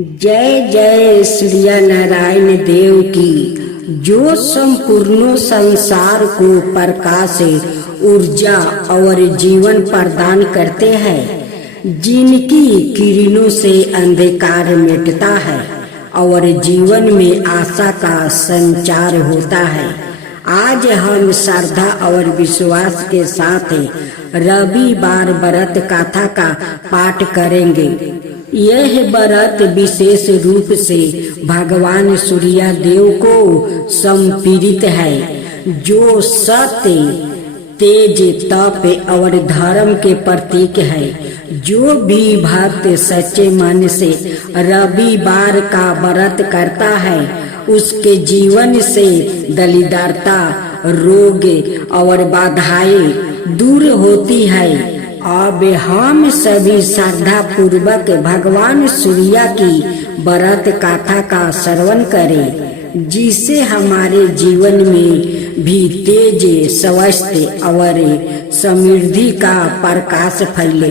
जय जय सूर्य नारायण देव की, जो संपूर्ण संसार को प्रकाश ऊर्जा और जीवन प्रदान करते हैं, जिनकी किरणों से अंधकार मिटता है और जीवन में आशा का संचार होता है। आज हम श्रद्धा और विश्वास के साथ रविवार व्रत कथा का पाठ करेंगे। यह व्रत विशेष रूप से भगवान सूर्य देव को समर्पित है, जो सत्य, तेज, तप और धर्म के प्रतीक है। जो भी भक्त सच्चे मन से रविवार का व्रत करता है, उसके जीवन से दरिद्रता, रोग और बाधाएं दूर होती है। अब हम सभी श्रद्धा पूर्वक भगवान सूर्य की व्रत कथा का श्रवण करें, जिससे हमारे जीवन में भी तेज, स्वास्थ्य और समृद्धि का प्रकाश फैले।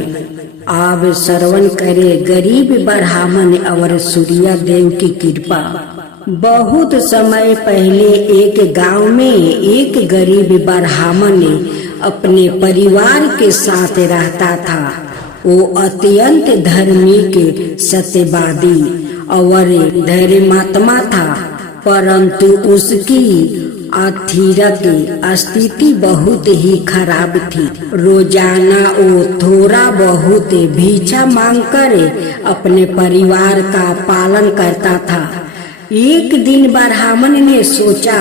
अब श्रवण करें गरीब ब्राह्मण और सूर्य देव की कृपा। बहुत समय पहले एक गांव में एक गरीब ब्राह्मण अपने परिवार के साथ रहता था। वो अत्यंत धार्मिक, सत्यवादी और धर्मात्मा था, परंतु उसकी आर्थिक स्थिति बहुत ही खराब थी। रोजाना वो थोड़ा बहुत भिक्षा मांगकर अपने परिवार का पालन करता था। एक दिन ब्राह्मण ने सोचा,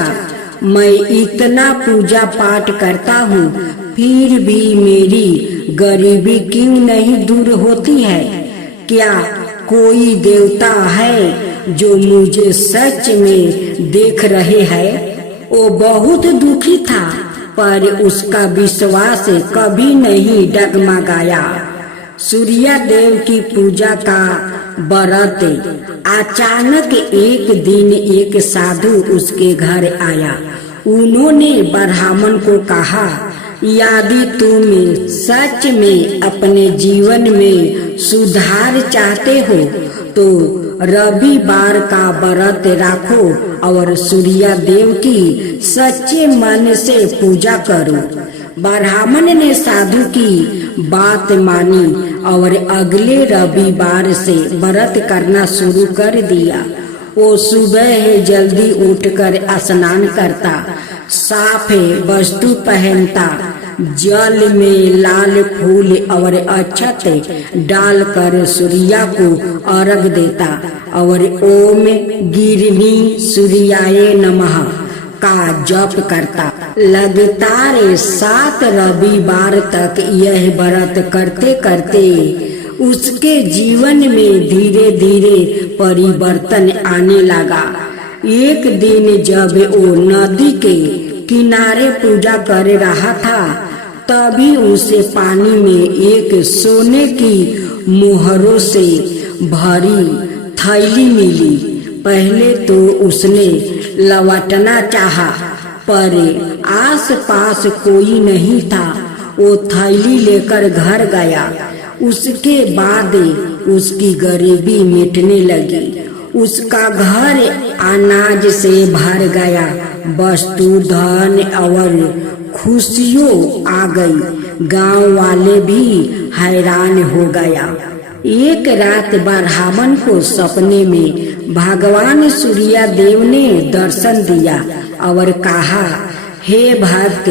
मैं इतना पूजा पाठ करता हूँ, फिर भी मेरी गरीबी क्यों नहीं दूर होती है? क्या कोई देवता है जो मुझे सच में देख रहे हैं? वो बहुत दुखी था, पर उसका विश्वास कभी नहीं डगमगाया। सूर्य देव की पूजा का व्रत। अचानक एक दिन एक साधु उसके घर आया। उन्होंने ब्राह्मण को कहा, यदि तुम सच में अपने जीवन में सुधार चाहते हो तो रविवार का व्रत रखो और सूर्य देव की सच्चे मन से पूजा करो। ब्राह्मण ने साधु की बात मानी और अगले रविवार से व्रत करना शुरू कर दिया। वो सुबह जल्दी उठकर स्नान करता, साफ वस्त्र पहनता, जल में लाल फूल और अक्षत डालकर सूर्य को अर्घ देता और ओम गिरनी सूर्याय नमः का जप करता। लगातार 7 रविवार तक यह व्रत करते करते उसके जीवन में धीरे धीरे परिवर्तन आने लगा। एक दिन जब वो नदी के किनारे पूजा कर रहा था, तभी उसे पानी में एक सोने की मोहरों से भरी थैली मिली। पहले तो उसने लौटना चाहा, पर आसपास कोई नहीं था। वो थैली लेकर घर गया। उसके बाद उसकी गरीबी मिटने लगी। उसका घर अनाज से भर गया। वस्तु, धन और खुशियों आ गई। गांव वाले भी हैरान हो गया। एक रात ब्राह्मण को सपने में भगवान सूर्य देव ने दर्शन दिया और कहा, हे भक्त,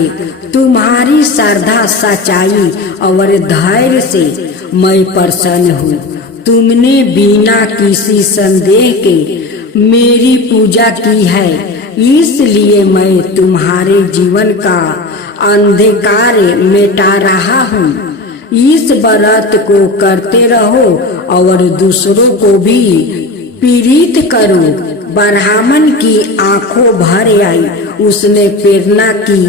तुम्हारी श्रद्धा, सच्चाई और धैर्य से मैं प्रसन्न हूँ। तुमने बिना किसी संदेह के मेरी पूजा की है, इसलिए मैं तुम्हारे जीवन का अंधकार मिटा रहा हूँ। इस व्रत को करते रहो और दूसरों को भी प्रेरित करो। ब्राह्मण की आंखों भर आई। उसने प्रेरणा की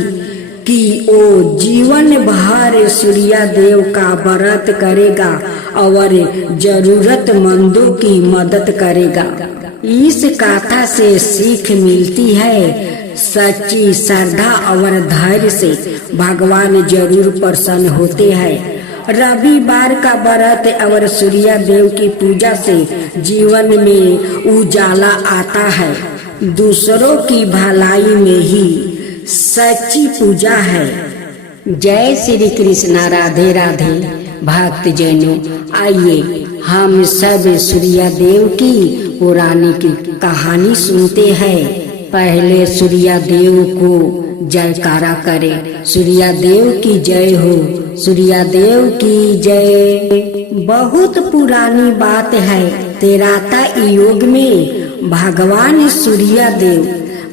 कि वो जीवन भर सूर्य देव का व्रत करेगा और जरूरतमंदों की मदद करेगा। इस कथा से सीख मिलती है, सच्ची श्रद्धा और धैर्य से भगवान जरूर प्रसन्न होते हैं। रविवार का व्रत और सूर्य देव की पूजा से जीवन में उजाला आता है। दूसरों की भलाई में ही सच्ची पूजा है। जय श्री कृष्णा। राधे राधे। भक्त जनों, आइए हम सब सूर्य देव की पौराणिक कहानी सुनते हैं। पहले सूर्य देव को जयकारा करें। सूर्य देव की जय हो, सूर्य देव की जय। बहुत पुरानी बात है, त्रेता युग में भगवान सूर्य देव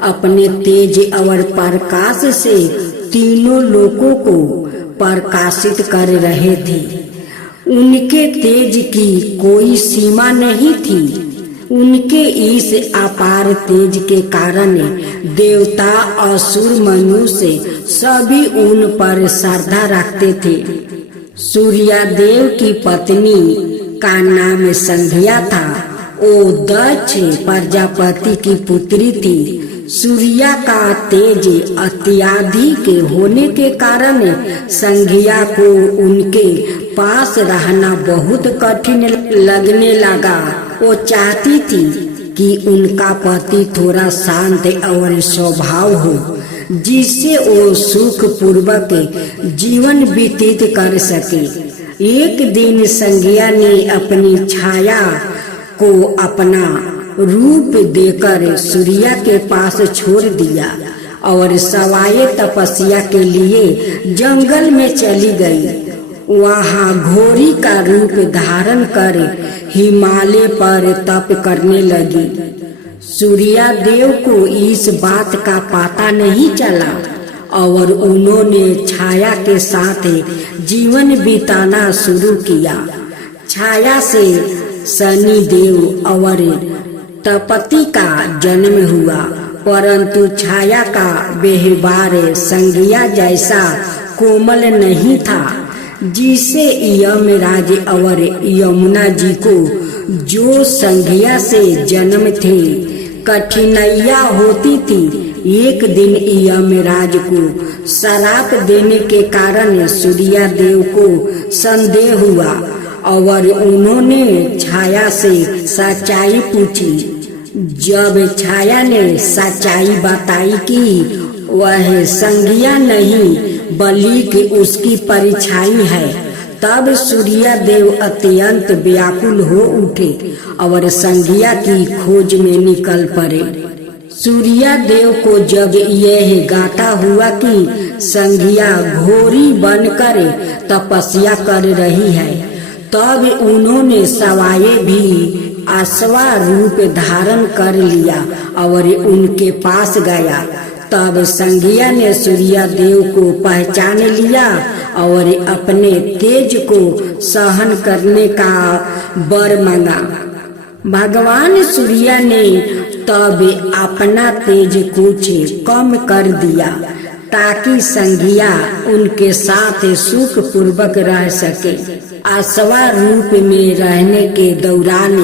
अपने तेज और प्रकाश से तीनों लोकों को प्रकाशित कर रहे थे। उनके तेज की कोई सीमा नहीं थी। उनके इस अपार तेज के कारण देवता, असुर, मनुष्य सभी उन पर श्रद्धा रखते थे। सूर्य देव की पत्नी का नाम संध्या था। वो दक्ष प्रजापति की पुत्री थी। सूर्य का तेज अत्यधिक होने के कारण संध्या को उनके पास रहना बहुत कठिन लगने लगा। वो चाहती थी कि उनका पति थोड़ा शांत और स्वभाव हो, जिससे वो सुख पूर्वक जीवन व्यतीत कर सके। एक दिन संध्या ने अपनी छाया को अपना रूप देकर सूर्य के पास छोड़ दिया और सवाए तपस्या के लिए जंगल में चली गई। वहाँ घोड़ी का रूप धारण कर हिमालय पर तप करने लगी। सूर्य देव को इस बात का पता नहीं चला और उन्होंने छाया के साथ जीवन बिताना शुरू किया। छाया से शनि देव और तपति का जन्म हुआ, परंतु छाया का व्यवहार संज्ञा जैसा कोमल नहीं था, जिसे यमराज और यमुना जी को जो संज्ञा से जन्म थे कठिनाइयां होती थी। एक दिन यमराज को श्राप देने के कारण सूर्य देव को संदेह हुआ और उन्होंने छाया से सच्चाई पूछी। जब छाया ने सच्चाई बताई कि वह संज्ञा नहीं बल्कि उसकी परछाई है, तब सूर्य देव अत्यंत व्याकुल हो उठे और संज्ञा की खोज में निकल पड़े। सूर्य देव को जब यह गाता हुआ कि संज्ञा घोड़ी बनकर तपस्या कर रही है, तब उन्होंने सवाए भी अश्वा रूप धारण कर लिया और उनके पास गया। तब संज्ञा ने सूर्य देव को पहचान लिया और अपने तेज को सहन करने का वर मांगा। भगवान सूर्य ने तब अपना तेज कुछ कम कर दिया ताकि संज्ञा उनके साथ सुख पूर्वक रह सके। अश्वा रूप में रहने के दौरान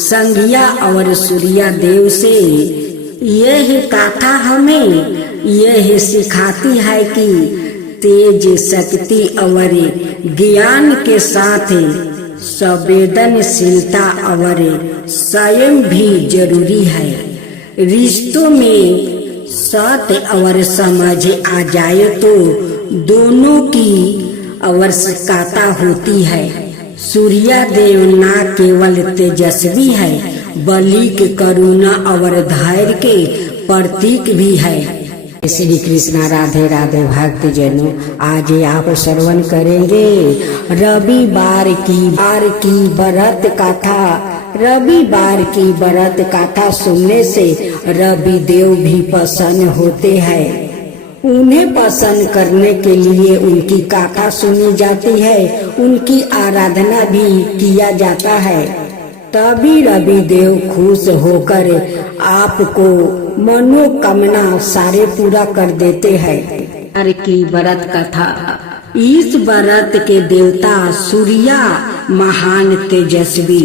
संज्ञा और सूर्य देव से यह कथा हमें यह सिखाती है कि तेज, शक्ति और ज्ञान के साथ संवेदनशीलता और संयम भी जरूरी है। रिश्तों में सत्य और समझ आ जाए तो दोनों की आवश्यकता होती है। सूर्य देव न केवल तेजस्वी है बल्कि करुणा और धैर्य के प्रतीक भी है। श्री कृष्णा। राधे राधे। भक्त जनों, आज आप श्रवण करेंगे रविवार की व्रत कथा। रविवार की व्रत कथा सुनने से रवि देव भी प्रसन्न होते हैं। उन्हें प्रसन्न करने के लिए उनकी कथा सुनी जाती है, उनकी आराधना भी किया जाता है। तभी रवि देव खुश होकर आपको मनोकामना सारे पूरा कर देते हैं। रविवार की व्रत कथा। इस व्रत के देवता सूर्य महान तेजस्वी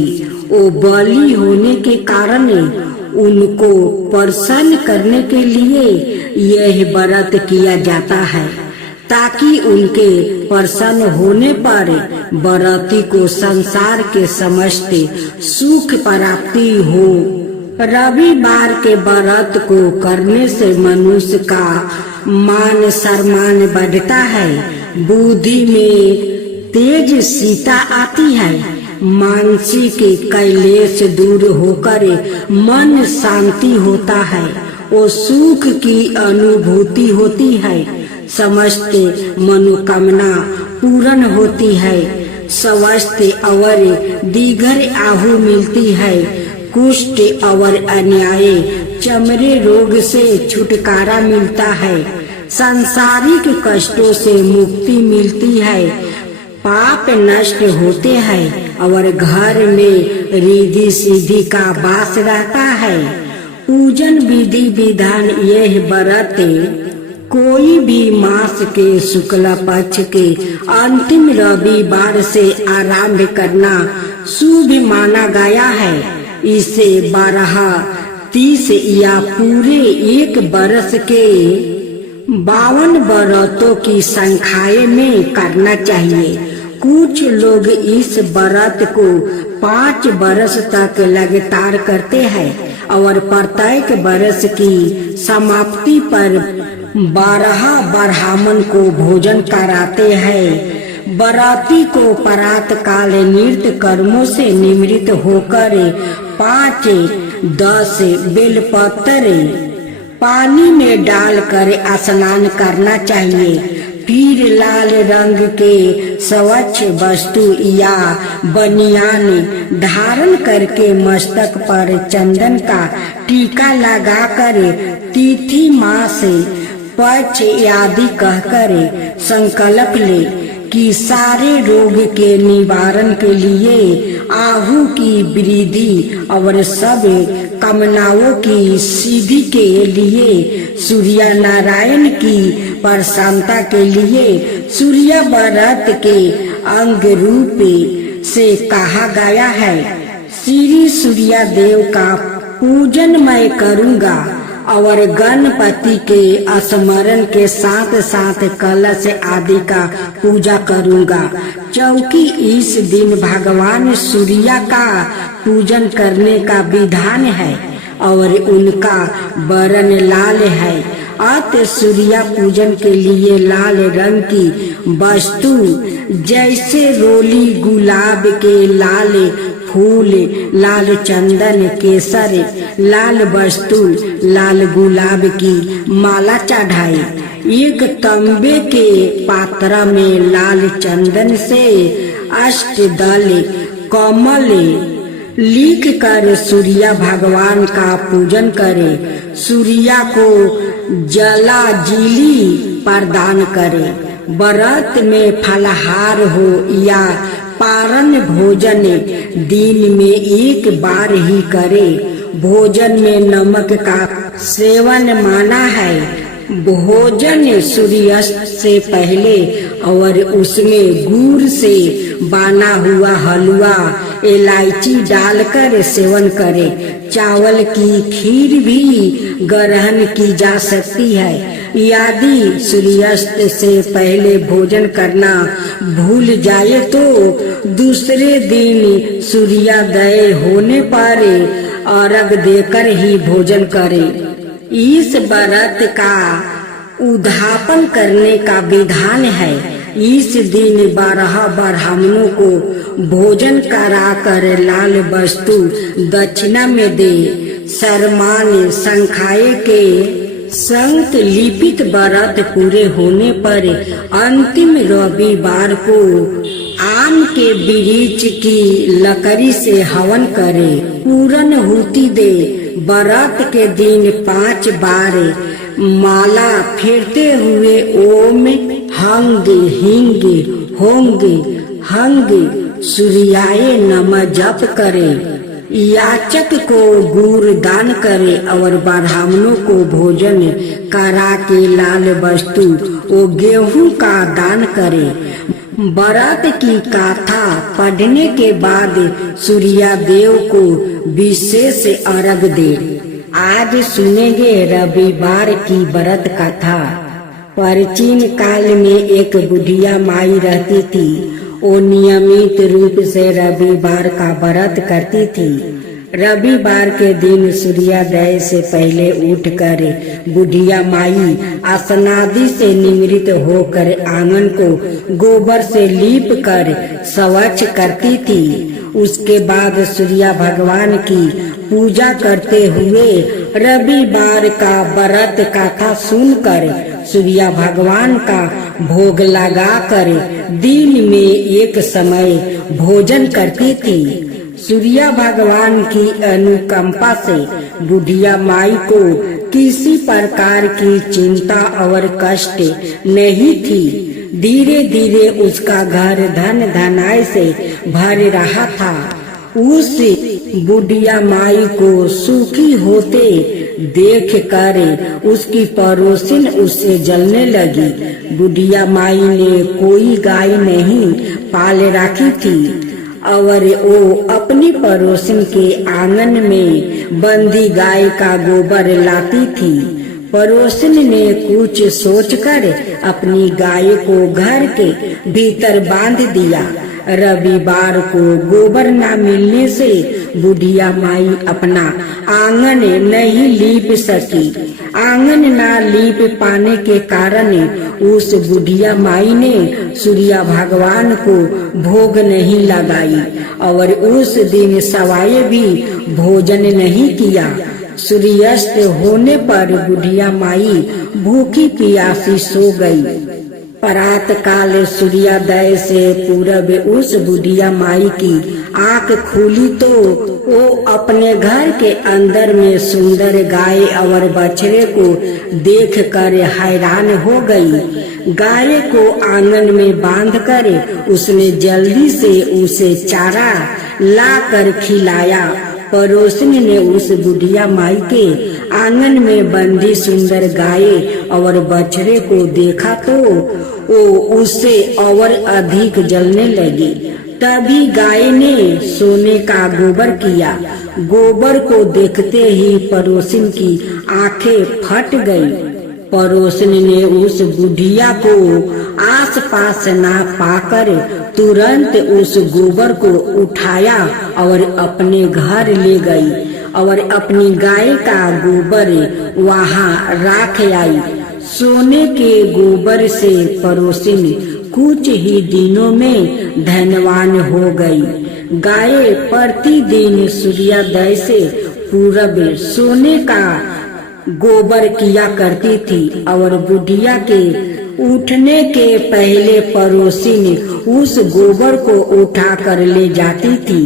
ओ बलि होने के कारण उनको प्रसन्न करने के लिए यह व्रत किया जाता है। ताकि उनके प्रसन्न होने पर व्रती को संसार के समस्त सुख प्राप्ति हो। रविवार के व्रत को करने से मनुष्य का मान सम्मान बढ़ता है, बुद्धि में तेज सीता आती है, मानसिक कैलेश दूर होकर मन शांति होता है और सुख की अनुभूति होती है, समस्त मनोकामना पूर्ण होती है, स्वस्थ और दीर्घ आयु मिलती है, कुष्ठ और अन्याय चमड़े रोग से छुटकारा मिलता है, सांसारिक कष्टों से मुक्ति मिलती है, पाप नष्ट होते हैं और घर में रिद्धि सिद्धि का वास रहता है। पूजन विधि विधान यह व्रत कोई भी मास के शुक्ल पक्ष के अंतिम रविवार से आरंभ करना शुभ माना गया है। इसे 12-30 या पूरे एक बरस के 52 व्रतों की संख्या में करना चाहिए। कुछ लोग इस व्रत को 5 वर्ष तक लगातार करते हैं और प्रत्येक वर्ष की समाप्ति पर 12 ब्राह्मण को भोजन कराते हैं। व्रती को प्रातः काल नित्य कर्मों से निवृत्त होकर 5-10 बेलपत्र पानी में डालकर स्नान करना चाहिए। फिर लाल रंग के स्वच्छ वस्तु या बनियान धारण करके मस्तक पर चंदन का टीका लगाकर तिथि मास पक्ष आदि कहकर संकल्प ले कि सारे रोग के निवारण के लिए आहु की वृद्धि और सब कामनाओं की सिद्धि के लिए सूर्य नारायण की प्रसन्नता के लिए सूर्य व्रत के अंग रूप से कहा गया है। श्री सूर्य देव का पूजन मैं करूँगा और गणपति के स्मरण के साथ साथ कलश आदि का पूजा करूँगा, क्योंकि इस दिन भगवान सूर्य का पूजन करने का विधान है और उनका वर्ण लाल है। अतः सूर्य पूजन के लिए लाल रंग की वस्तु जैसे रोली, गुलाब के लाल फूल, लाल चंदन, केसर, लाल वस्तु, लाल गुलाब की माला चढ़ाई। एक तांबे के पात्र में लाल चंदन से अष्टदल कमल लिख कर सूर्य भगवान का पूजन करे। सूर्य को जलाजीली प्रदान करे। व्रत में फलाहार हो या पारण भोजन दिन में एक बार ही करे। भोजन में नमक का सेवन माना है। भोजन सूर्यास्त से पहले और उसमें गुड़ से बना हुआ हलवा, इलायची डालकर सेवन करे। चावल की खीर भी ग्रहण की जा सकती है। यदि सूर्यास्त से पहले भोजन करना भूल जाए तो दूसरे दिन सूर्योदय होने पर अर्घ देकर ही भोजन करे। इस व्रत का उद्यापन करने का विधान है। इस दिन 12 ब्राह्मणों को भोजन कराकर लाल वस्तु दक्षिणा में दे। सम्मान संख्याए के संत लिपित व्रत पूरे होने पर अंतिम रविवार को आम के वृक्ष की लकड़ी से हवन करे, पूर्णाहुति दे। व्रत के दिन 5 बार माला फेरते हुए ओम हंग हिंग होंग हंग सूर्याय नमः जप करे। याचक को गुड़ दान करे और ब्राह्मणों को भोजन करा के लाल वस्तु और गेहूं का दान करे। व्रत की गाथा पढ़ने के बाद सूर्य देव को विशेष अर्घ दे। आज सुनेंगे रविवार की व्रत कथा। प्राचीन काल में एक बुढ़िया माई रहती थी। वो नियमित रूप से रविवार का व्रत करती थी। रविवार के दिन सूर्योदय से पहले उठकर बुढ़िया माई स्नादि से निवृत्त होकर आंगन को गोबर से लीप कर स्वच्छ करती थी। उसके बाद सूर्य भगवान की पूजा करते हुए रविवार का व्रत कथा सुनकर सूर्य भगवान का भोग लगाकर दिन में एक समय भोजन करती थी। सूर्य भगवान की अनुकंपा से बुढ़िया माई को किसी प्रकार की चिंता और कष्ट नहीं थी। धीरे धीरे उसका घर धन धनाय से भर रहा था। उस बुढ़िया माई को सुखी होते देख कर उसकी पड़ोसिन उससे जलने लगी। बुढ़िया माई ने कोई गाय नहीं पाल रखी थी और वो अपनी पड़ोसिन के आंगन में बंधी गाय का गोबर लाती थी। पड़ोसिन ने कुछ सोचकर अपनी गाय को घर के भीतर बांध दिया। रविवार को गोबर न मिलने से बुढ़िया माई अपना आंगन नहीं लीप सकी। आंगन न लीप पाने के कारण उस बुढ़िया माई ने सूर्य भगवान को भोग नहीं लगाई और उस दिन सवाए भी भोजन नहीं किया। सूर्यास्त होने पर बुढ़िया माई भूखी प्यासी सो गई। प्रात काल सूर्योदय से पूर्व उस बुढ़िया माई की आंख खुली तो वो अपने घर के अंदर में सुंदर गाय और बछड़े को देखकर हैरान हो गई। गाय को आंगन में बांधकर उसने जल्दी से उसे चारा लाकर खिलाया। पड़ोसिन ने उस बुढ़िया माई के आंगन में बंधी सुंदर गाय और बछड़े को देखा तो वो उससे और अधिक जलने लगी। तभी गाय ने सोने का गोबर किया। गोबर को देखते ही पड़ोसिन की आंखें फट गई। पड़ोसिन ने उस बुढ़िया को आसपास ना पाकर तुरंत उस गोबर को उठाया और अपने घर ले गई और अपनी गाय का गोबर वहाँ रख आई। सोने के गोबर से पड़ोसिन कुछ ही दिनों में धनवान हो गई। गाय प्रतिदिन सूर्योदय से पूर्व सोने का गोबर किया करती थी और बुढ़िया के उठने के पहले पड़ोसिन उस गोबर को उठा कर ले जाती थी।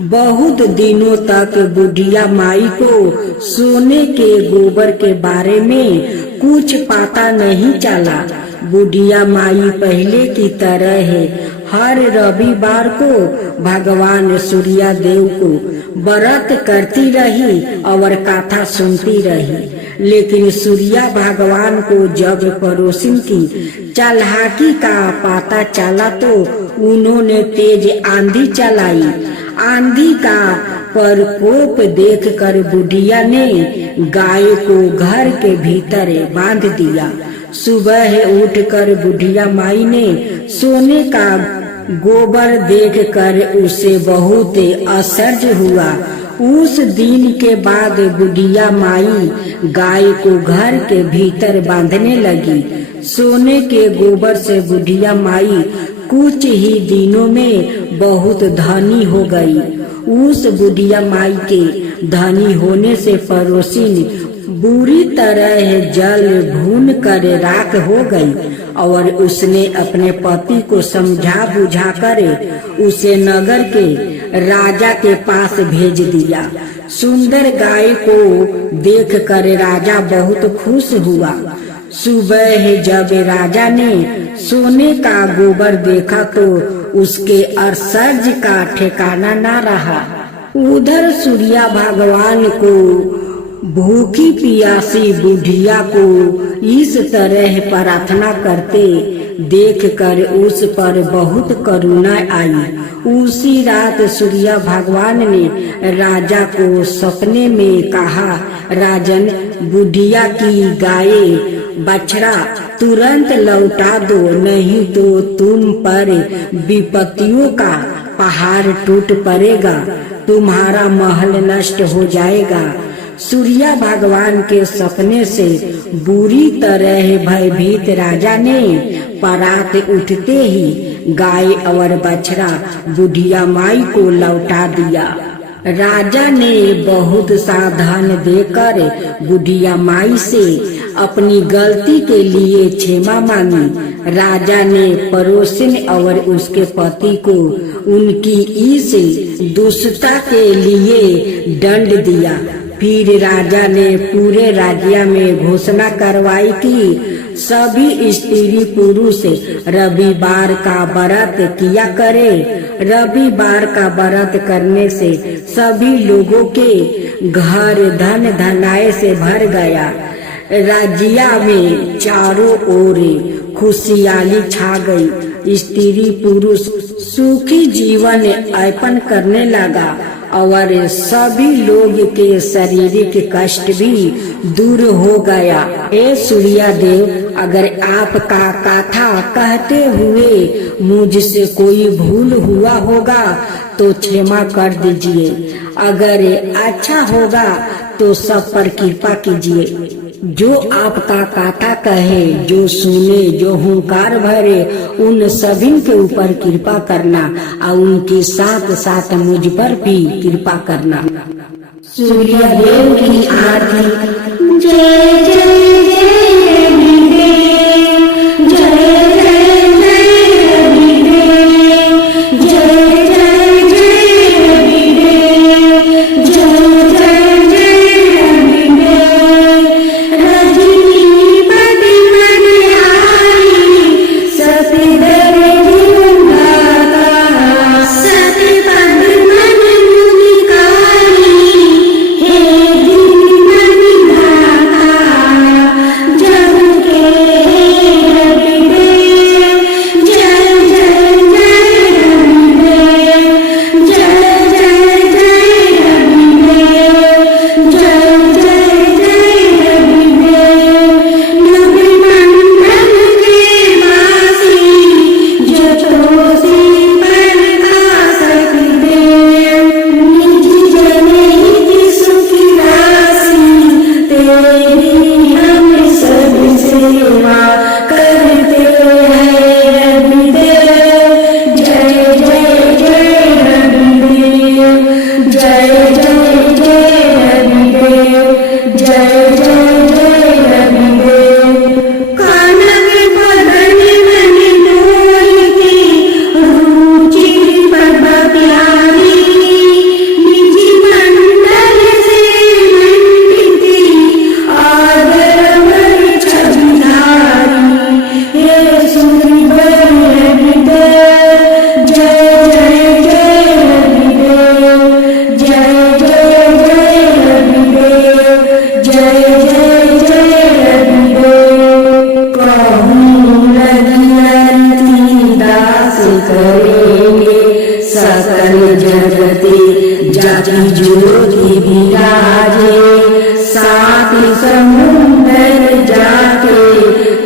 बहुत दिनों तक बुढ़िया माई को सोने के गोबर के बारे में कुछ पता नहीं चला। बुढ़िया माई पहले की तरह हर रविवार को भगवान सूर्यदेव को व्रत करती रही और कथा सुनती रही। लेकिन सूर्य भगवान को जब पड़ोसिन की चालाकी का पता चला तो उन्होंने तेज आंधी चलाई। आंधी का प्रकोप देखकर बुढ़िया ने गाय को घर के भीतर बांध दिया। सुबह उठकर बुढ़िया माई ने सोने का गोबर देखकर उसे बहुत आश्चर्य हुआ। उस दिन के बाद बुढ़िया माई गाय को घर के भीतर बांधने लगी। सोने के गोबर से बुढ़िया माई कुछ ही दिनों में बहुत धनी हो गई। उस बुढ़िया माई के धनी होने से पड़ोसिन बुरी तरह जल भून कर राख हो गई और उसने अपने पति को समझा बुझा कर उसे नगर के राजा के पास भेज दिया। सुंदर गाय को देखकर राजा बहुत खुश हुआ। सुबह जब राजा ने सोने का गोबर देखा तो उसके आश्चर्य का ठिकाना न रहा। उधर सूर्य भगवान को भूखी प्यासी बुढ़िया को इस तरह प्रार्थना करते देखकर उस पर बहुत करुणा आई। उसी रात सूर्य भगवान ने राजा को सपने में कहा, राजन, बुढ़िया की गाय बछड़ा तुरंत लौटा दो, नहीं तो तुम पर विपत्तियों का पहाड़ टूट पड़ेगा, तुम्हारा महल नष्ट हो जाएगा। सूर्य भगवान के सपने से बुरी तरह भयभीत राजा ने परात उठते ही गाय और बछड़ा बुढ़िया माई को लौटा दिया। राजा ने बहुत सावधान देकर बुढ़िया माई से अपनी गलती के लिए क्षमा मांगी। राजा ने पड़ोसन और उसके पति को उनकी इस दुष्टता के लिए दंड दिया। फिर राजा ने पूरे राज्य में घोषणा करवाई कि सभी स्त्री पुरुष रविवार का व्रत किया करे। रविवार का व्रत करने से सभी लोगों के घर धन धनाय से भर गया। राज्य में चारों ओर खुशहाली छा गई। स्त्री पुरुष सुखी जीवन यापन करने लगा और सभी लोग के शारीरिक कष्ट भी दूर हो गया। हे सूर्य देव, अगर आपका कथा कहते हुए मुझसे कोई भूल हुआ होगा तो क्षमा कर दीजिए। अगर अच्छा होगा तो सब पर कृपा कीजिए। जो आपका कथा कहे, जो सुने, जो हुंकार भरे, उन सभी के ऊपर कृपा करना और उनके साथ साथ मुझ पर भी कृपा करना। सूर्य देव की आरती। जय जय जय रविदेव, जय जय जय रविदेव, जय जय जय रविदेव, जय जय जय रविदेव। रजनी पति मनहारी, सतदर जीवन दाता, सतपद मन मुनिकारी, हे दीन मन दाता, जग के रविदेव, जय जय जय रविदेव, जय जय जय रविदेव, जय जय जय रविदेव। नभ मंडल के वासी, जटोसी प्रकाशक देव, निज जनहित सुखी राशि, तेरी हम सब सेवा करते हैं रविदेव। जय जय जय रविदेव, जय जय जय रविदेव, जय जय जय रविदेव। कनक बदन मन मोहिनी, रुचि पद प्यारी, निज मंडल से मंडिती, आदर मन छविधारी, हे सूर्य रविदेव। जय जय जय रविदेव, जय जय जय रविदेव, जय जय जय रविदेव। कहूँ लगी अरती दास करेंगे, सकल जगते जाति ज्योति विराजे। सात समुंदर जाके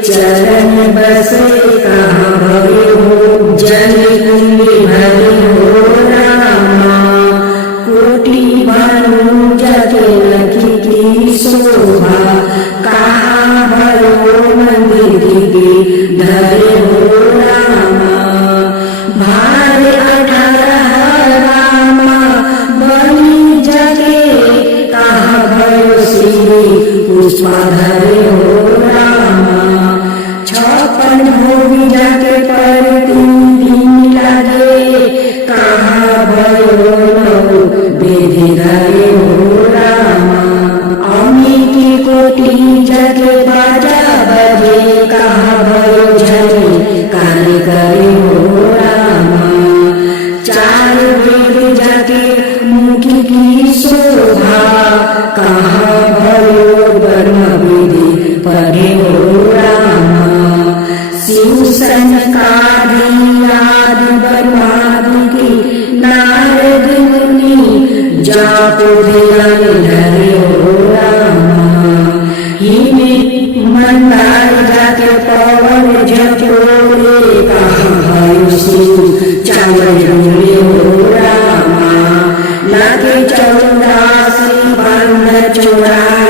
चरण बसे, कहाँ भरे हो जल कुंभ भरे हो रामा। कोटि भानु जगे लगी की शोभा, कहाँ भरो मंदिर दिव्य धरे हो रामा। भार 18 रामा बलि जगे, कहाँ भरो श्री पुष्पा धरे हो रामा। 56 भोग जाके पर 3 दिन लगे, कहाँ भयो नौ वेद धरे हो रामा। अमी की कोटि जगे बाजा बजे, कहाँ भयो झरे कार्य करे हो रामा। 4 वेद जाके मुखी की शोभा, कहाँ भयो ब्रह्म विधि पढ़े हो रामा। शिव सनकादि आदि ब्रह्मादि की नारद मुनि, जाको ध्यान धरे हो रामा। हिमे मंदार चावल बोले हो रामा, लागे 84 बंद चौरासी।